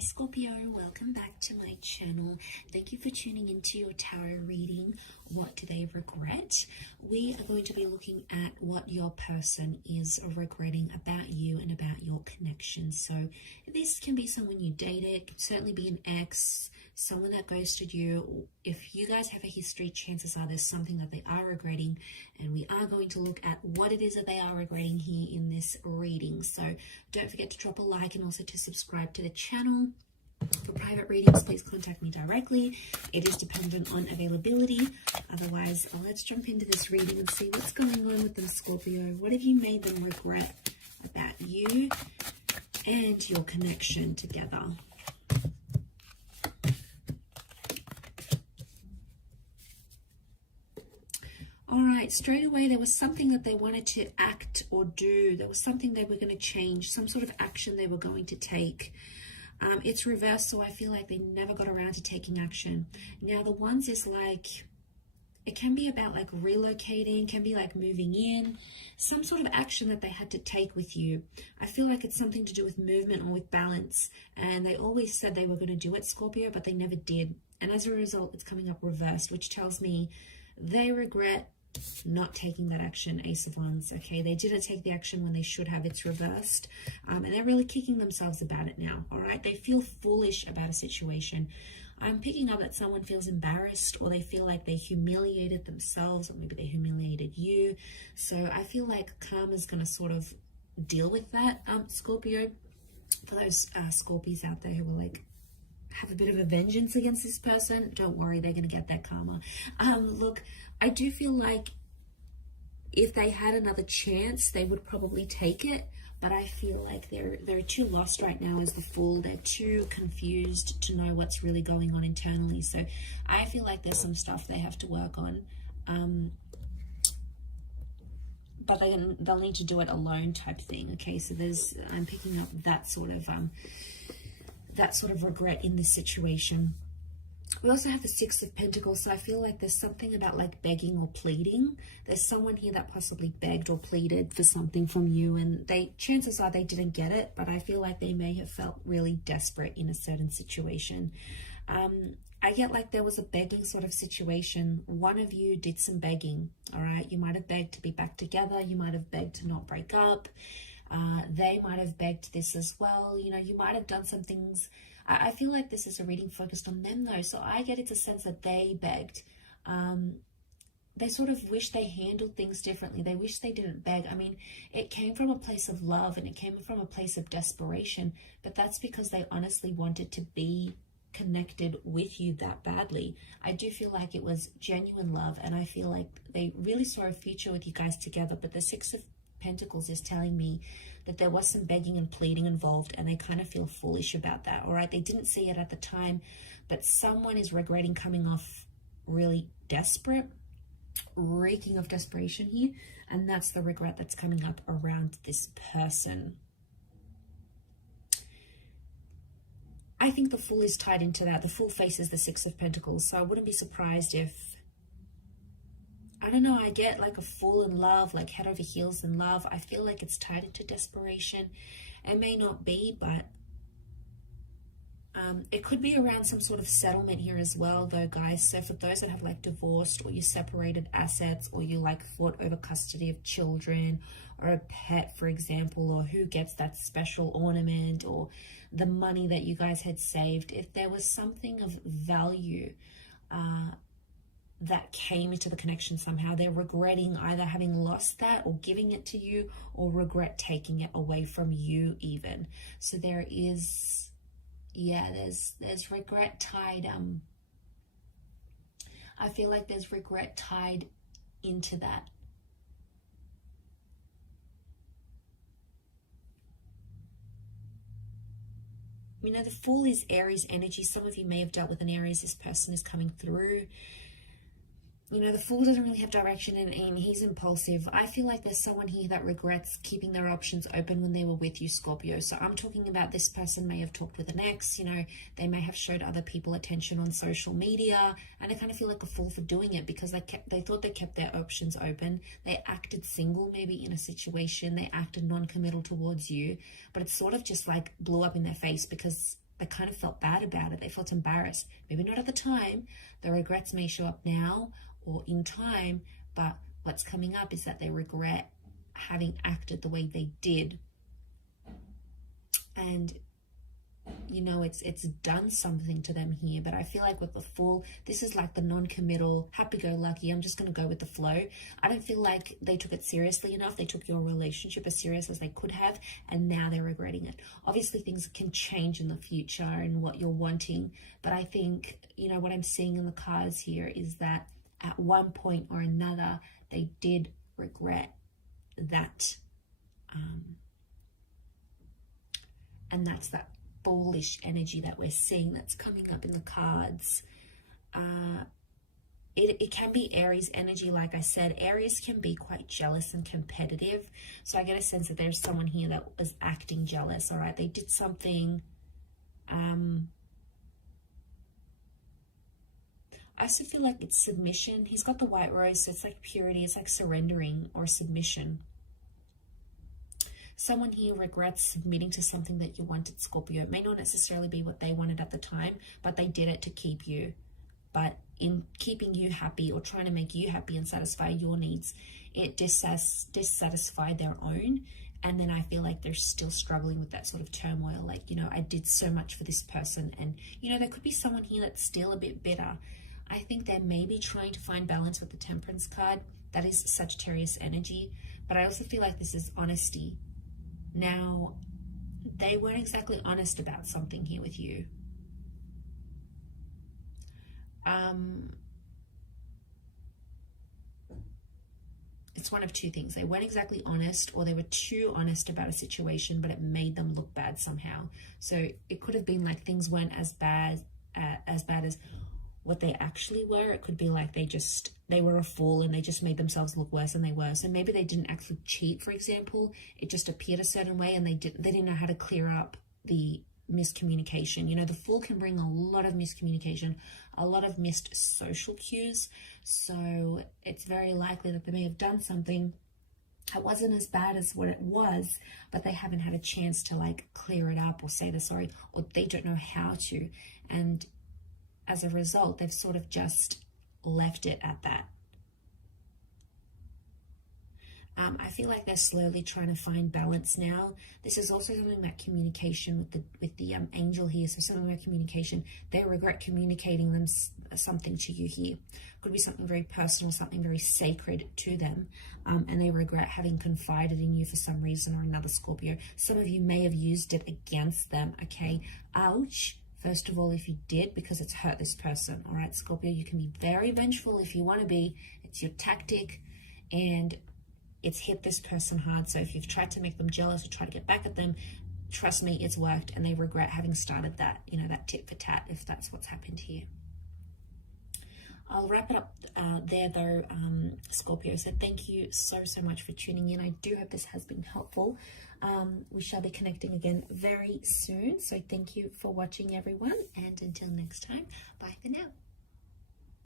Scorpio, welcome back to my channel. Thank you for tuning into your tarot reading. What do they regret? We are going to be looking at what your person is regretting about you and about your connection. So this can be someone you dated, it can certainly be an ex, someone that ghosted you. If you guys have a history, chances are there's something that they are regretting, and we are going to look at what it is that they are regretting here in this reading. So don't forget to drop a like and also to subscribe to the channel. For private readings, please contact me directly. It is dependent on availability. Otherwise, let's jump into this reading and see what's going on with them, Scorpio. What have you made them regret about you and your connection together? All right, straight away, there was something that they wanted to act or do. There was something they were going to change, some sort of action they were going to take. It's reversed, so I feel like they never got around to taking action. Now, the ones is like, it can be about like relocating, can be like moving in, some sort of action that they had to take with you. I feel like it's something to do with movement or with balance. And they always said they were going to do it, Scorpio, but they never did. And as a result, it's coming up reversed, which tells me they regret not taking that action, Ace of Wands. Okay, they didn't take the action when they should have. It's reversed, and they're really kicking themselves about it now. All right, they feel foolish about a situation. I'm picking up that someone feels embarrassed, or they feel like they humiliated themselves, or maybe they humiliated you. So I feel like karma's going to sort of deal with that, Scorpio. For those Scorpios out there who will like have a bit of a vengeance against this person, don't worry, they're going to get that karma. Look, I do feel like if they had another chance, they would probably take it, but I feel like they're too lost right now as the Fool. They're too confused to know what's really going on internally. So I feel like there's some stuff they have to work on, but they'll need to do it alone type thing. Okay, so I'm picking up that sort of regret in this situation. We also have the Six of Pentacles, so I feel like there's something about like begging or pleading. There's someone here that possibly begged or pleaded for something from you, and chances are they didn't get it, but I feel like they may have felt really desperate in a certain situation. I get like there was a begging sort of situation. One of you did some begging, all right? You might have begged to be back together. You might have begged to not break up. They might have begged this as well. You know, you might have done some things. I feel like this is a reading focused on them though. So I get it's a sense that they begged. They sort of wish they handled things differently. They wish they didn't beg. I mean, it came from a place of love and it came from a place of desperation, but that's because they honestly wanted to be connected with you that badly. I do feel like it was genuine love, and I feel like they really saw a future with you guys together, but the Six of Pentacles is telling me that there was some begging and pleading involved, and they kind of feel foolish about that. All right, they didn't see it at the time, but someone is regretting coming off really desperate, reeking of desperation here, and that's the regret that's coming up around this person. I think the Fool is tied into that. The Fool faces the Six of Pentacles, so I wouldn't be surprised if, I don't know, I get like a Fool in love, like head over heels in love. I feel like it's tied into desperation. It may not be, but it could be around some sort of settlement here as well though, guys. So for those that have like divorced, or you separated assets, or you like fought over custody of children or a pet, for example, or who gets that special ornament, or the money that you guys had saved, if there was something of value that came into the connection somehow, they're regretting either having lost that or giving it to you, or regret taking it away from you even. So there is, yeah, there's regret tied. I feel like there's regret tied into that. You know, the Fool is Aries energy. Some of you may have dealt with an Aries. This person is coming through. You know, the Fool doesn't really have direction and aim. He's impulsive. I feel like there's someone here that regrets keeping their options open when they were with you, Scorpio. So I'm talking about this person may have talked with an ex. You know, they may have showed other people attention on social media. And I kind of feel like a fool for doing it, because they thought they kept their options open. They acted single maybe in a situation. They acted non-committal towards you. But it sort of just like blew up in their face, because they kind of felt bad about it. They felt embarrassed. Maybe not at the time. The regrets may show up now or in time, but what's coming up is that they regret having acted the way they did. And you know, it's done something to them here. But I feel like with the Fool, this is like the non-committal, happy-go-lucky, I'm just going to go with the flow. I don't feel like they took it seriously enough. They took your relationship as serious as they could have, and now they're regretting it. Obviously, things can change in the future and what you're wanting, but I think, you know, what I'm seeing in the cards here is that at one point or another, they did regret that. And that's that bullish energy that we're seeing that's coming up in the cards. It can be Aries energy. Like I said, Aries can be quite jealous and competitive. So I get a sense that there's someone here that was acting jealous. All right, they did something. I also feel like it's submission. He's got the white rose, so it's like purity. It's like surrendering or submission. Someone here regrets submitting to something that you wanted, Scorpio. It may not necessarily be what they wanted at the time, but they did it to keep you. But in keeping you happy or trying to make you happy and satisfy your needs, it dissatisfied their own. And then I feel like they're still struggling with that sort of turmoil. Like, you know, I did so much for this person. And, you know, there could be someone here that's still a bit bitter. I think they may be trying to find balance with the Temperance card. That is Sagittarius energy. But I also feel like this is honesty. Now, they weren't exactly honest about something here with you. It's one of two things. They weren't exactly honest, or they were too honest about a situation, but it made them look bad somehow. So it could have been like things weren't as bad as what they actually were. It could be like they were a fool and they just made themselves look worse than they were. So maybe they didn't actually cheat, for example. It just appeared a certain way, and they didn't know how to clear up the miscommunication. You know, the Fool can bring a lot of miscommunication, a lot of missed social cues. So it's very likely that they may have done something that wasn't as bad as what it was, but they haven't had a chance to like clear it up or say they're sorry, or they don't know how to. And as a result, they've sort of just left it at that. I feel like they're slowly trying to find balance now. This is also something about communication with the angel here. So something about communication. They regret communicating something to you here. Could be something very personal, something very sacred to them. And they regret having confided in you for some reason or another, Scorpio. Some of you may have used it against them, okay? Ouch. First of all, if you did, because it's hurt this person, all right, Scorpio, you can be very vengeful if you want to be. It's your tactic, and it's hit this person hard. So if you've tried to make them jealous or try to get back at them, trust me, it's worked, and they regret having started that, you know, that tit for tat, if that's what's happened here. I'll wrap it up there though, Scorpio. So thank you so much for tuning in. I do hope this has been helpful. We shall be connecting again very soon. So thank you for watching, everyone. And until next time, bye for now.